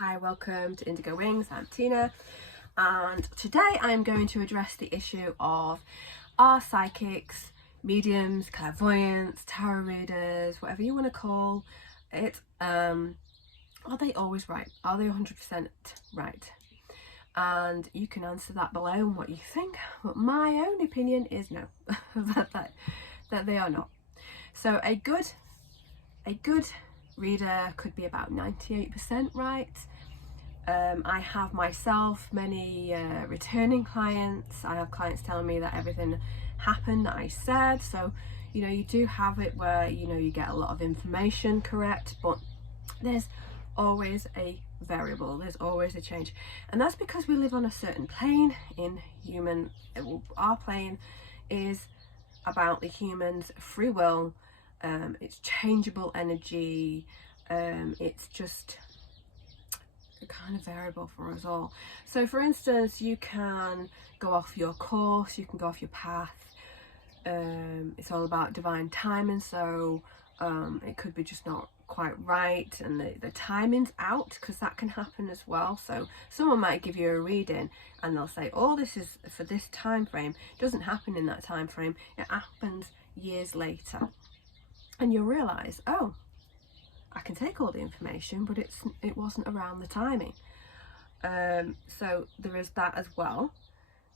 Hi, welcome to Indigo Wings. I'm Tina, and today I'm going to address the issue of, are psychics, mediums, clairvoyants, tarot readers, whatever you want to call it, are they always right? Are they 100% right? And you can answer that below and what you think, but my own opinion is no, that they are not. So a good reader could be about 98% right. I have myself many returning clients. I have clients telling me that everything happened that I said. So, you know, you do have it where, you know, you get a lot of information correct, but there's always a variable, there's always a change. And that's because we live on a certain plane in human, our plane is about the human's free will. It's changeable energy. It's just a kind of variable for us all. So for instance, you can go off your course, you can go off your path. It's all about divine timing, so it could be just not quite right, and the timing's out, because that can happen as well. So someone might give you a reading and they'll say, oh, this is for this time frame. It doesn't happen in that time frame, it happens years later, and you'll realize, oh, I can take all the information, but it wasn't around the timing. So there is that as well.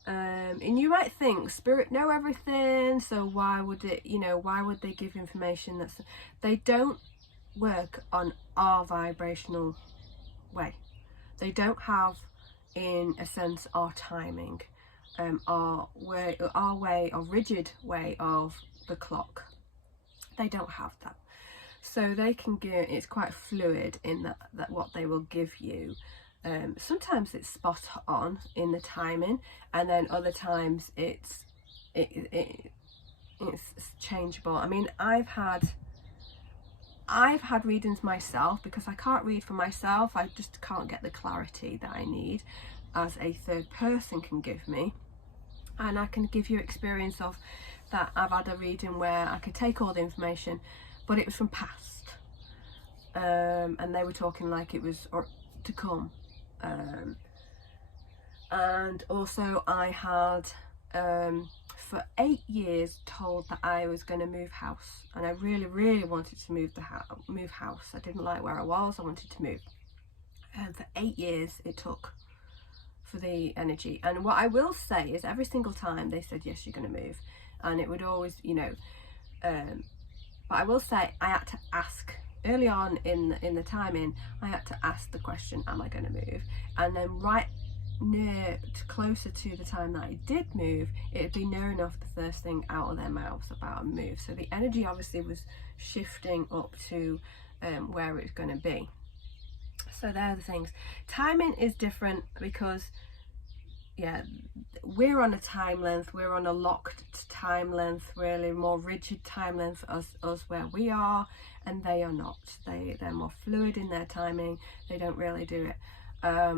And you might think spirit know everything, so why would it, you know, why would they give information that's, they don't work on our vibrational way. They don't have, in a sense, our timing, our way, our rigid way of the clock. They don't have that. So they can give, it's quite fluid in that what they will give you. Sometimes it's spot on in the timing, and then other times it's changeable. I mean, I've had readings myself, because I can't read for myself. I just can't get the clarity that I need as a third person can give me. And I can give you experience of that. I've had a reading where I could take all the information, but it was from past, and they were talking like it was to come. And also I had for 8 years told that I was going to move house, and I really wanted to move house. I didn't like where I was, I wanted to move, and for 8 years it took for the energy. And what I will say is, every single time they said yes, you're going to move, and it would always, you know, but I will say I had to ask early on in the timing. I had to ask the question, am I going to move? And then right near to closer to the time that I did move, it'd be near enough the first thing out of their mouths about a move. So the energy obviously was shifting up to where it's going to be. So they're the things. Timing is different because, yeah, we're on a time length, we're on a locked time length, really more rigid time length us where we are, and they are not. They're more fluid in their timing, they don't really do it.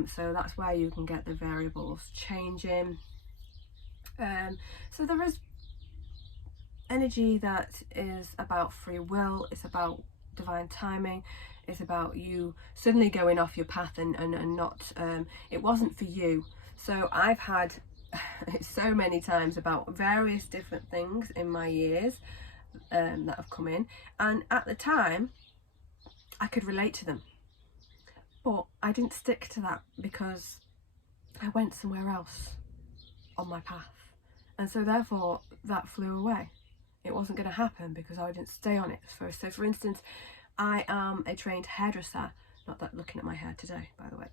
So that's where you can get the variables changing. So there is energy that is about free will, it's about divine timing, it's about you suddenly going off your path and not, it wasn't for you. So I've had so many times about various different things in my years that have come in, and at the time I could relate to them, but I didn't stick to that because I went somewhere else on my path, and so therefore that flew away. It wasn't going to happen because I didn't stay on it. So for instance, I am a trained hairdresser, not that looking at my hair today, by the way,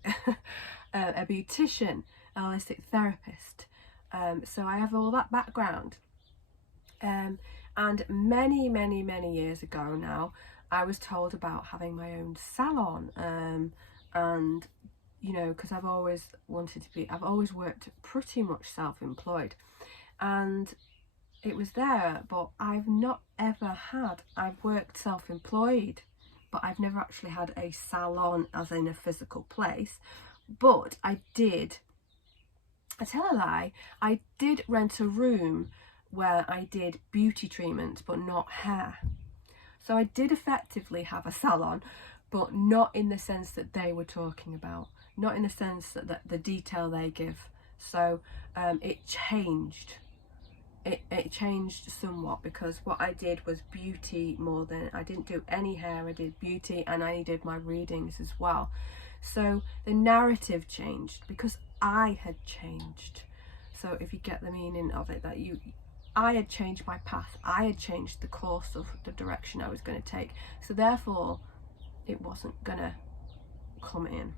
a beautician, a holistic therapist. So I have all that background. And many years ago now, I was told about having my own salon. And, you know, because I've always worked pretty much self-employed. And it was there, but I've worked self-employed, but I've never actually had a salon as in a physical place. But I tell a lie, I did rent a room where I did beauty treatments, but not hair. So I did effectively have a salon, but not in the sense that they were talking about, not in the sense that the detail they give. So it changed. It changed somewhat, because what I did was beauty more than, I didn't do any hair, I did beauty, and I did my readings as well. So the narrative changed because I had changed. So if you get the meaning of it, that I had changed my path, I had changed the course of the direction I was going to take. So therefore it wasn't gonna come in.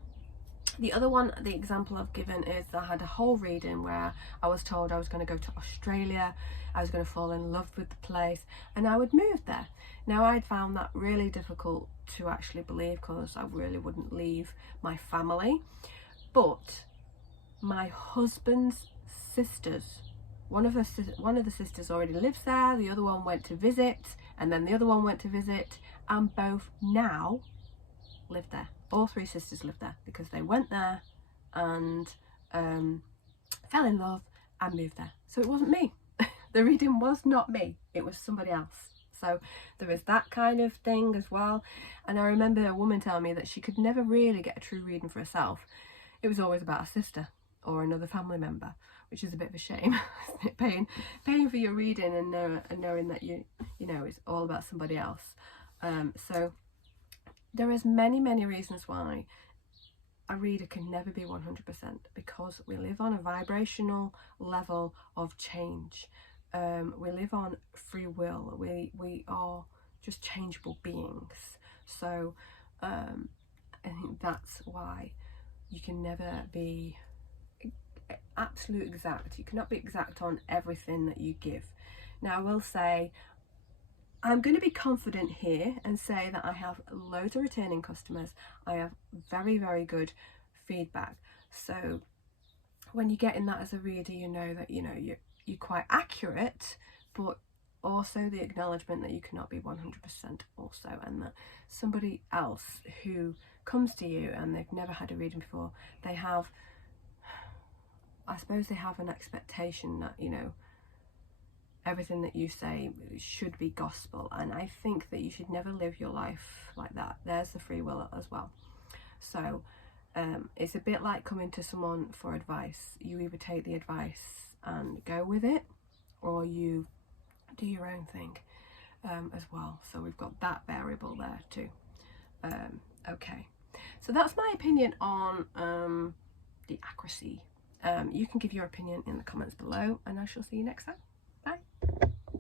The other one, the example I've given, is I had a whole reading where I was told I was going to go to Australia, I was going to fall in love with the place, and I would move there. Now, I'd found that really difficult to actually believe, because I really wouldn't leave my family. But my husband's sisters, one of the sisters already lives there, the other one went to visit, and then the other one went to visit, and both now live there. All three sisters live there because they went there and fell in love and moved there. So it wasn't me. The reading was not me, it was somebody else. So there is that kind of thing as well. And I remember a woman telling me that she could never really get a true reading for herself. It was always about a sister or another family member, which is a bit of a shame. paying for your reading and knowing that you know it's all about somebody else. So there is many reasons why a reader can never be 100%, because we live on a vibrational level of change. We live on free will. We are just changeable beings. So I think that's why you can never be absolute exact. You cannot be exact on everything that you give. Now, I will say, I'm going to be confident here and say that I have loads of returning customers. I have very good feedback. So when you're getting that as a reader, you know that you're quite accurate, but also the acknowledgement that you cannot be 100% also, and that somebody else who comes to you and they've never had a reading before, they have, I suppose they have an expectation that everything that you say should be gospel, and I think that you should never live your life like that. There's the free will as well. So it's a bit like coming to someone for advice. You either take the advice and go with it, or you do your own thing as well. So we've got that variable there too. Okay, so that's my opinion on the accuracy. You can give your opinion in the comments below, and I shall see you next time.